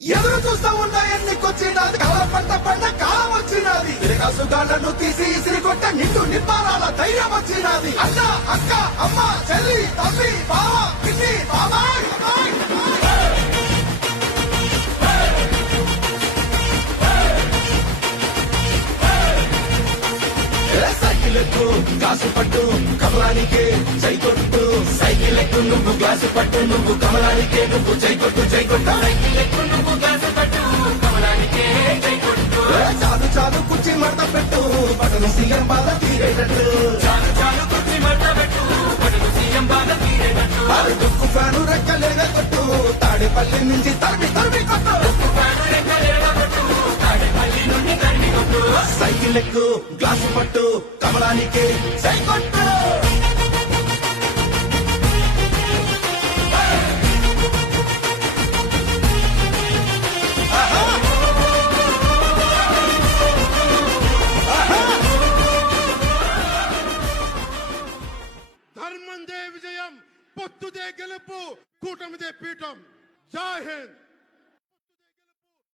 ఎదురు చూస్తా ఉన్న ఎన్నికొచ్చినది కల పంట పంట కాలం వచ్చినది తిరగసుగాళ్లను తీసి ఇసిరి కొట్ట నిండు నిప్పారాల ధైర్యం వచ్చినది అన్న అక్క అమ్మ చెల్లి తమ్మి బావ పిన్ని బాబాయ్ సైకిల్ ఎక్కు గ్లాసు పట్టు కమలానికే జై కొట్టు సైకిల్ ఎక్కు నువ్వు గ్లాసు పట్టు నువ్వు కమలానికే నువ్వు జై కొట్టు జై కొట్టు సైకిల్ ఎక్కు నువ్వు గ్లాసు పట్టు కమలానికే జై కొట్టు చాలు చాలు కుర్చీ మడత పెట్టు బటను సీఎం బాధ తీరేటట్టు చాలు చాలు కుర్చీ మడత పెట్టు బటను సీఎం బాధ తీరేటట్టు అది దుక్కు ఫ్యాను రెక్కలేగా కొట్టు తాడేపల్లి నుంచి తరిమి తరిమి కొట్టు దుక్కు ఫ్యాను రెక్కలేగా కొట్టు తాడేపల్లి నుండి తరిమి కొట్టు సైకిల్ ఎక్కు గ్లాసు పట్టు కమలానికే జై కొట్టు ధర్మందే విజయం పొత్తుదే గెలుపు కూటమిదే పీఠం జై హింద్